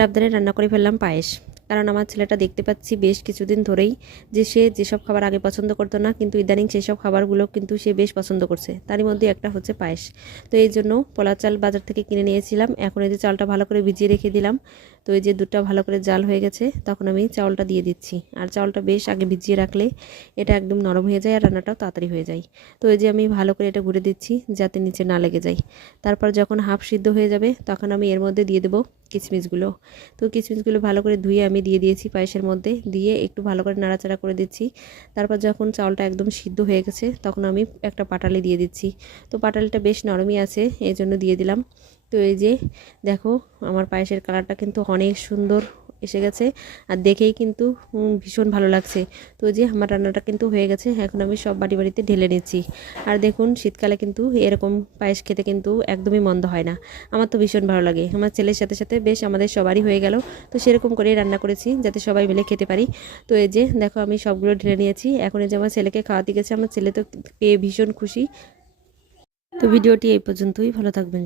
রাবদারে রান্না করে ফেললাম পায়েস। কারণ আমার ছেলেটা দেখতে পাচ্ছি বেশ কিছুদিন ধরেই যে সে যেসব খাবার আগে পছন্দ করতো না, কিন্তু ইদানিং সেই সব খাবারগুলো কিন্তু সে বেশ পছন্দ করছে। তারই মধ্যে একটা হচ্ছে পায়েস। তো এই জন্য পোলা চাল বাজার থেকে কিনে নিয়েছিলাম। এখন এই যে চালটা ভালো করে ভিজিয়ে রেখে দিলাম। তো এই যে দুধটা ভালো করে জাল হয়ে গেছে, তখন আমি চাউলটা দিয়ে দিচ্ছি। আর চাউলটা বেশ আগে ভিজিয়ে রাখলে এটা একদম নরম হয়ে যায় আর রান্নাটাও তাড়াতাড়ি হয়ে যায়। তো এই যে আমি ভালো করে এটা ঘুরে দিচ্ছি যাতে নিচে না লেগে যায়। তারপর যখন হাফ সিদ্ধ হয়ে যাবে তখন আমি এর মধ্যে দিয়ে দেবো কিশমিশগুলো। তো কিশমিশগুলো ভালো করে ধুয়ে আমি দিয়ে দিয়েছি পায়েসের মধ্যে, দিয়ে একটু ভালো করে নাড়াচাড়া করে দিচ্ছি। তারপর যখন চাউলটা একদম সিদ্ধ হয়ে গেছে তখন আমি একটা পাটালি দিয়ে দিচ্ছি। তো পাটালিটা বেশ নরমই আছে, এই জন্য দিয়ে দিলাম। তো এই যে দেখো আমার পায়েসের কালারটা কিন্তু অনেক সুন্দর এসে গেছে, আর দেখেই কিন্তু ভীষণ ভালো লাগছে। তো যে আমার রান্নাটা কিন্তু হয়ে গেছে, এখন আমি সব বাড়িতে ঢেলে নিচ্ছি। আর দেখুন শীতকালে কিন্তু এরকম পায়েস খেতে কিন্তু একদমই মন্দ হয় না। আমার তো ভীষণ ভালো লাগে। আমার ছেলের সাথে সাথে বেশ আমাদের সবারই হয়ে গেল। তো সেরকম করেই রান্না করেছি যাতে সবাই মিলে খেতে পারি। তো এই যে দেখো আমি সবগুলো ঢেলে নিয়েছি। এখন এই যে আমার ছেলেকে খাওয়াতে গেছে, আমার ছেলে তো পেয়ে ভীষণ খুশি। তো ভিডিওটি এই পর্যন্তই, ভালো থাকবেন।